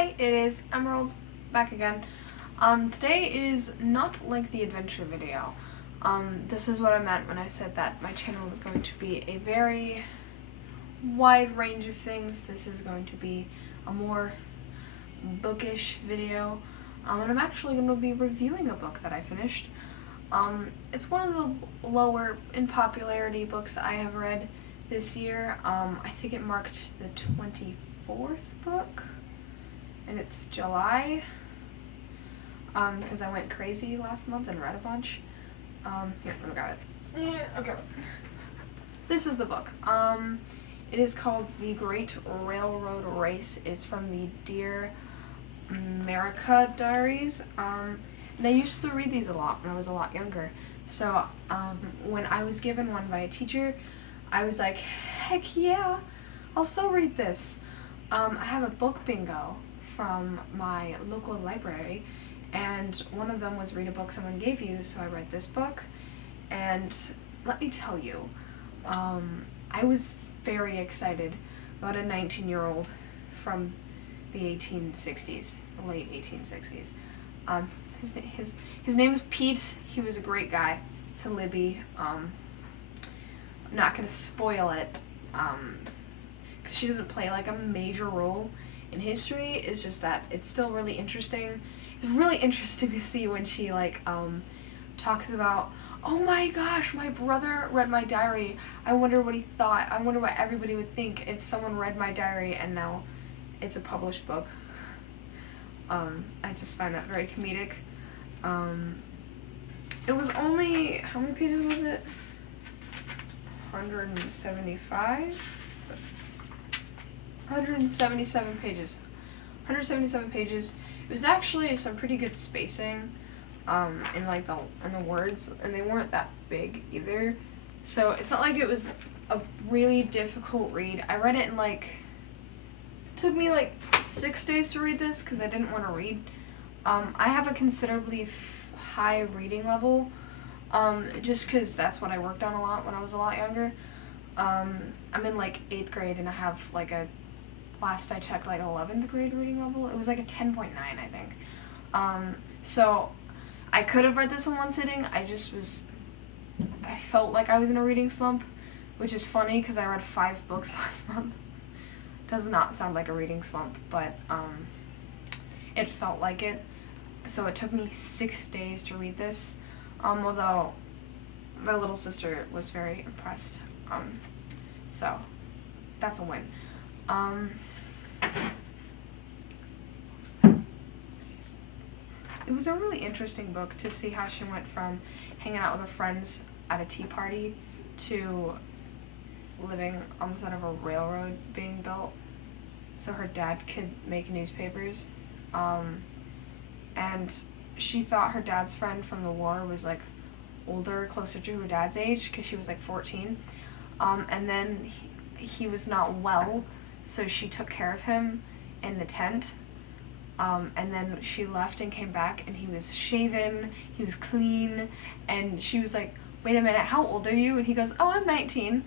Hi, it is Emerald, back again. Today is not like the adventure video. This is what I meant when I said that my channel is going to be a very wide range of things. This is going to be a more bookish video, and I'm actually going to be reviewing a book that I finished. It's one of the lower in popularity books I have read this year. I think it marked the 24th book, and it's July, because I went crazy last month and read a bunch. Here, let me grab it. Yeah, okay. This is the book. It is called The Great Railroad Race. It's from the Dear America Diaries. And I used to read these a lot when I was a lot younger. So, when I was given one by a teacher, I was like, heck yeah, I'll so read this. I have a book bingo from my local library, and one of them was read a book someone gave you, so I read this book. And let me tell you, I was very excited about a 19-year-old from the 1860s, the late 1860s. His name is Pete. He was a great guy to Libby. I'm not going to spoil it, because she doesn't play like a major role in history. It's just that it's still really interesting. It's really interesting to see when she talks about, oh my gosh, my brother read my diary. I wonder what he thought. I wonder what everybody would think if someone read my diary, and now it's a published book. I just find that very comedic. It was only, how many pages was it? 175? 177 pages. 177 pages. It was actually some pretty good spacing in the words, and they weren't that big either. So it's not like it was a really difficult read. I read it in it took me 6 days to read this because I didn't want to read. I have a considerably high reading level, just because that's what I worked on a lot when I was a lot younger. I'm in 8th grade, and I have last I checked 11th grade reading level. It was a 10.9, I think. So I could have read this in one sitting. I felt like I was in a reading slump, which is funny because I read 5 books last month. Does not sound like a reading slump, but it felt like it. So it took me 6 days to read this, although my little sister was very impressed. So that's a win. It was a really interesting book to see how she went from hanging out with her friends at a tea party to living on the side of a railroad being built so her dad could make newspapers. And she thought her dad's friend from the war was older, closer to her dad's age, because she was 14. And then he was not well, so she took care of him in the tent. And then she left and came back, and he was shaven, he was clean, and she was like, wait a minute, how old are you? And he goes, oh, I'm 19.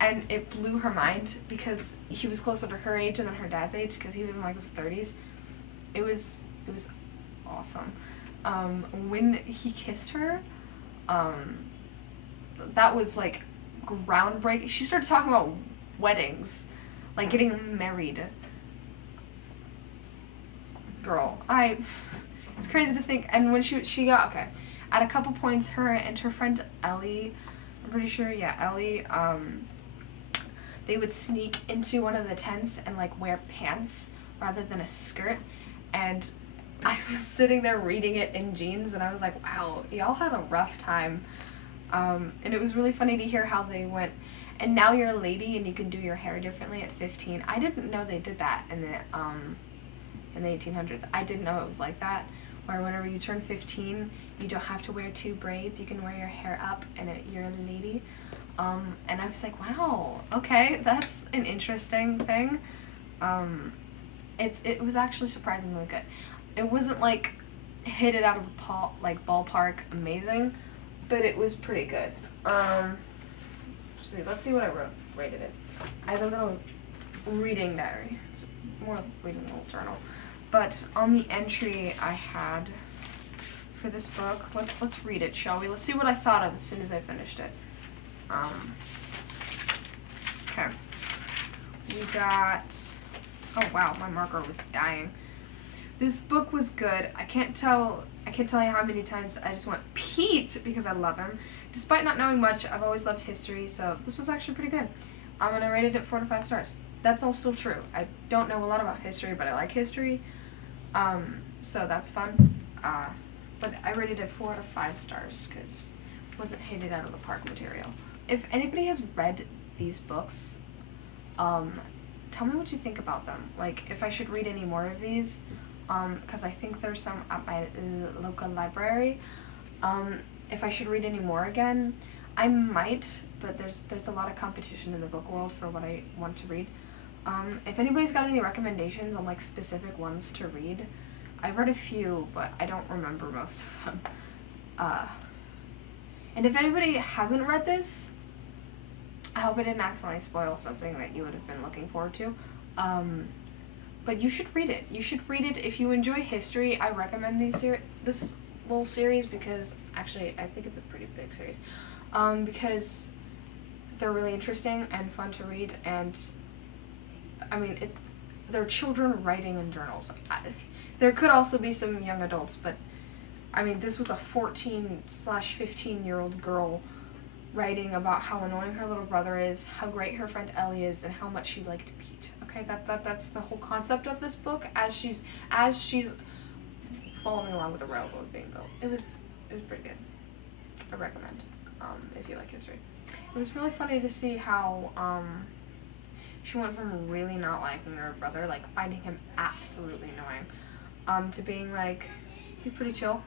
And it blew her mind because he was closer to her age than her dad's age, because he was in his 30s. It was awesome. When he kissed her, that was groundbreaking. She started talking about weddings, getting married. Girl, it's crazy to think. And when she got, okay, at a couple points, her and her friend Ellie, I'm pretty sure, yeah, Ellie, they would sneak into one of the tents and wear pants rather than a skirt, and I was sitting there reading it in jeans, and I was like, wow, y'all had a rough time. And it was really funny to hear how they went, and now you're a lady and you can do your hair differently at 15. I didn't know they did that in the 1800s. I didn't know it was like that, where whenever you turn 15, you don't have to wear 2 braids. You can wear your hair up, and you're a lady. And I was like, wow, okay, that's an interesting thing. It was actually surprisingly good. It wasn't hit it out of the ballpark amazing, but it was pretty good. Let's see what I rated it. I have a little reading diary. It's more of reading a little journal. But on the entry I had for this book, let's read it, shall we? Let's see what I thought of as soon as I finished it. Okay. We got, oh wow, my marker was dying. This book was good. I can't tell you how many times I just went Pete because I love him. Despite not knowing much, I've always loved history, so this was actually pretty good. And I rated it 4 to 5 stars. That's all still true. I don't know a lot about history, but I like history. So that's fun. But I rated it 4 to 5 stars because it wasn't hated out of the park material. If anybody has read these books, tell me what you think about them. Like, if I should read any more of these, because I think there's some at my local library. If I should read any more again, I might, but there's a lot of competition in the book world for what I want to read. If anybody's got any recommendations on like specific ones to read, I've read a few, but I don't remember most of them. And if anybody hasn't read this, I hope I didn't accidentally spoil something that you would have been looking forward to. But you should read it. You should read it if you enjoy history. I recommend this little series because, actually, I think it's a pretty big series. Because they're really interesting and fun to read, and I mean, they're children writing in journals. There could also be some young adults, but I mean, this was a 14/15-year-old girl writing about how annoying her little brother is, how great her friend Ellie is, and how much she liked Pete. Okay, that's the whole concept of this book as she's following along with the railroad being built. It was pretty good. I recommend if you like history. It was really funny to see how she went from really not liking her brother, like finding him absolutely annoying, to being like, he's pretty chill.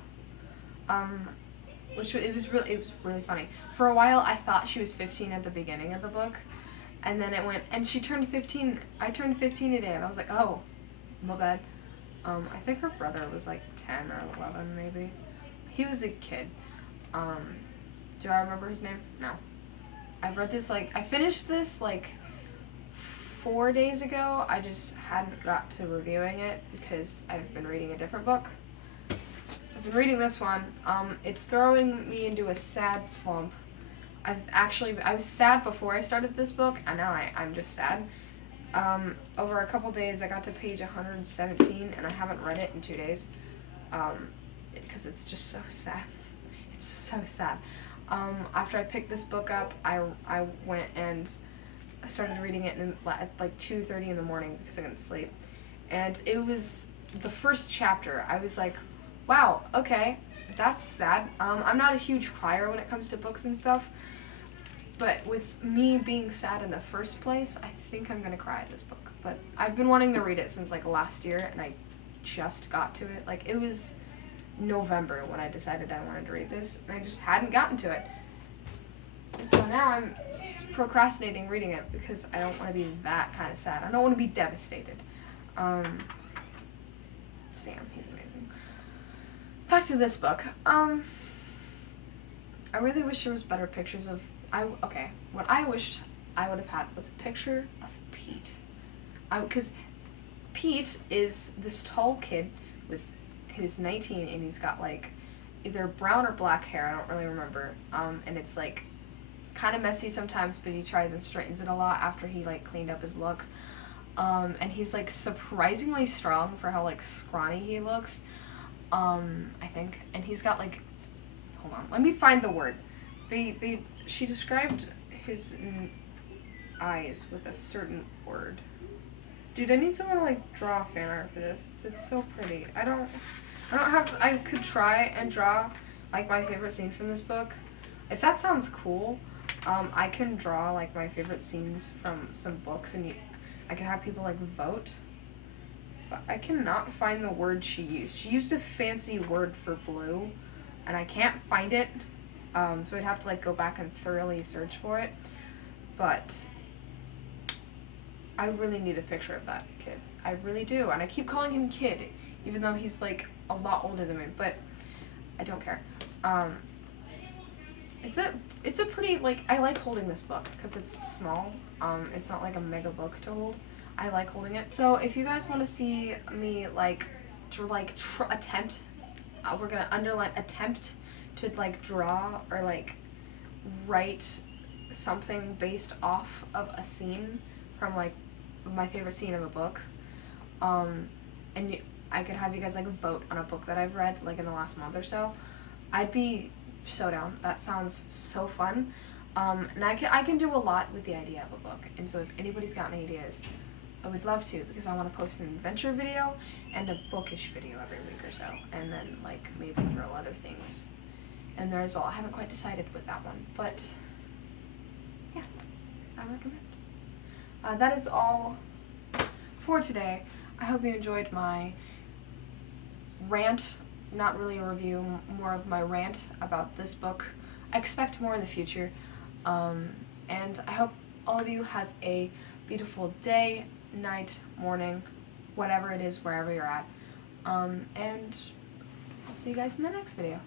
Which it was really funny. For a while, I thought she was 15 at the beginning of the book, and then it went, and she turned 15. I turned 15 today, and I was like, oh, my bad. I think her brother was like 10 or 11, maybe. He was a kid. Do I remember his name? No. I finished this 4 days ago. I just hadn't got to reviewing it because I've been reading a different book. I've been reading this one. It's throwing me into a sad slump. I was sad before I started this book, and now I'm just sad. Over a couple days, I got to page 117, and I haven't read it in 2 days, because it's just so sad. It's so sad. After I picked this book up, I went and I started reading it at 2:30 in the morning because I couldn't sleep. And it was the first chapter. I was like, wow, okay, that's sad. I'm not a huge crier when it comes to books and stuff, but with me being sad in the first place, I think I'm going to cry at this book. But I've been wanting to read it since last year, and I just got to it. It was November when I decided I wanted to read this, and I just hadn't gotten to it. So now I'm just procrastinating reading it because I don't want to be that kind of sad. I don't want to be devastated. Sam, he's amazing. Back to this book. I really wish there was better pictures of... what I wished I would have had was a picture of Pete. Because Pete is this tall kid who's 19, and he's got either brown or black hair, I don't really remember. And it's kind of messy sometimes, but he tries and straightens it a lot after he cleaned up his look. And he's surprisingly strong for how scrawny he looks. I think. And he's got hold on, let me find the word. She described his eyes with a certain word. Dude, I need someone to draw fan art for this. It's so pretty. I could try and draw my favorite scene from this book. If that sounds cool, I can draw my favorite scenes from some books, and I can have people vote. But I cannot find the word she used. She used a fancy word for blue, and I can't find it. So I'd have to go back and thoroughly search for it. But I really need a picture of that kid. I really do. And I keep calling him kid, even though he's a lot older than me, but I don't care. It's a pretty, I like holding this book because it's small. It's not a mega book to hold. I like holding it. So if you guys want to see me attempt, we're gonna underline attempt to like draw or like write something based off of a scene from like my favorite scene of a book, and I could have you guys like vote on a book that I've read like in the last month or so. I'd be so down. That sounds so fun. And I can do a lot with the idea of a book, and so if anybody's got any ideas, I would love to, because I want to post an adventure video and a bookish video every week or so, and then like maybe throw other things in there as well. I haven't quite decided with that one, but yeah, I recommend. That is all for today. I hope you enjoyed my rant, not really a review, more of my rant about this book. I expect more in the future, and I hope all of you have a beautiful day, night, morning, whatever it is, wherever you're at, and I'll see you guys in the next video.